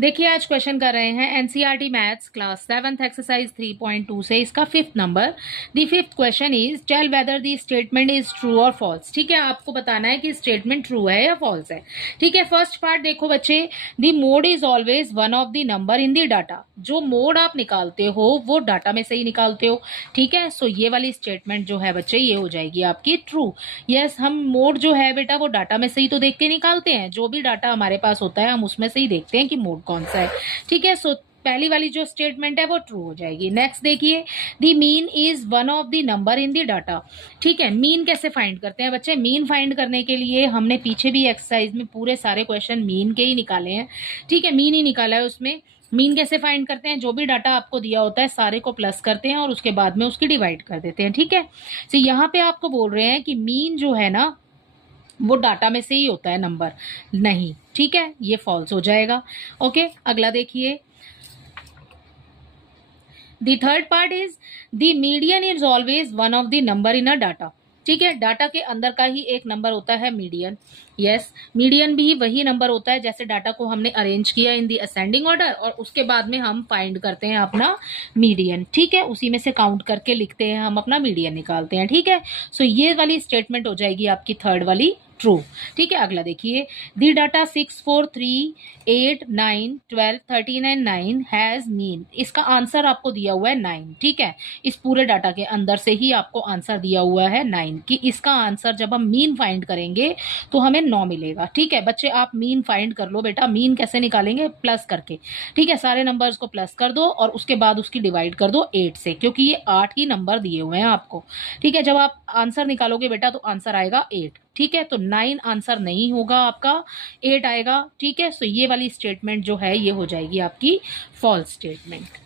देखिए आज क्वेश्चन कर रहे हैं NCERT maths class 7th exercise 3.2 से इसका fifth number. The fifth question is tell whether the statement is true और फॉल्स। ठीक है, आपको बताना है कि स्टेटमेंट ट्रू है या फॉल्स है। ठीक है, फर्स्ट पार्ट देखो बच्चे, the mode is always one of the number in the data. जो मोड आप निकालते हो वो डाटा में से ही निकालते हो। ठीक है, सो ये वाली स्टेटमेंट जो है बच्चे ये हो जाएगी आपकी ट्रू। यस, हम मोड जो है बेटा वो डाटा में से ही तो देख के निकालते हैं। जो भी डाटा हमारे पास होता है हम उसमें से ही देखते हैं कि मोड कौन सा है। ठीक है, सो पहली वाली जो स्टेटमेंट है वो ट्रू हो जाएगी। नेक्स्ट देखिए, the mean is one of the number in the data. ठीक है, मीन कैसे फाइंड करते हैं बच्चे? मीन फाइंड करने के लिए हमने पीछे भी एक्सरसाइज में पूरे सारे क्वेश्चन मीन के ही निकाले हैं। ठीक है, मीन ही निकाला है उसमें। मीन कैसे फाइंड करते हैं? जो भी डाटा आपको दिया होता है सारे को प्लस करते हैं और उसके बाद में उसकी डिवाइड कर देते हैं। ठीक है, तो यहाँ पे आपको बोल रहे हैं कि मीन जो है ना वो डाटा में से ही होता है, नंबर नहीं। ठीक है, ये फॉल्स हो जाएगा। ओके, अगला देखिए, the third part is the median is always one of the number in a data. ठीक है, डाटा के अंदर का ही एक नंबर होता है मीडियन। यस, मीडियन भी वही नंबर होता है जैसे डाटा को हमने अरेंज किया इन दी असेंडिंग ऑर्डर और उसके बाद में हम फाइंड करते हैं अपना मीडियन। ठीक है, उसी में से काउंट करके लिखते हैं, हम अपना मीडियन निकालते हैं। ठीक है, सो ये वाली स्टेटमेंट हो जाएगी आपकी थर्ड वाली ट्रू। ठीक है, अगला देखिए, the data 6, 4, 3, 8, 9, 12, 13 and 9 has mean. इसका आंसर आपको दिया हुआ है 9। ठीक है, इस पूरे डाटा के अंदर से ही आपको आंसर दिया हुआ है 9 कि इसका आंसर जब हम मीन फाइंड करेंगे तो हमें 9 मिलेगा। ठीक है बच्चे, आप मीन फाइंड कर लो बेटा। मीन कैसे निकालेंगे? प्लस करके। ठीक है, सारे नंबर्स को प्लस कर दो और उसके बाद उसकी डिवाइड कर दो 8 से, क्योंकि ये 8 ही नंबर दिए हुए हैं आपको। ठीक है, जब आप आंसर निकालोगे बेटा तो आंसर आएगा 8। ठीक है, तो 9 आंसर नहीं होगा आपका, 8 आएगा। ठीक है, सो ये वाली स्टेटमेंट जो है ये हो जाएगी आपकी फॉल्स स्टेटमेंट।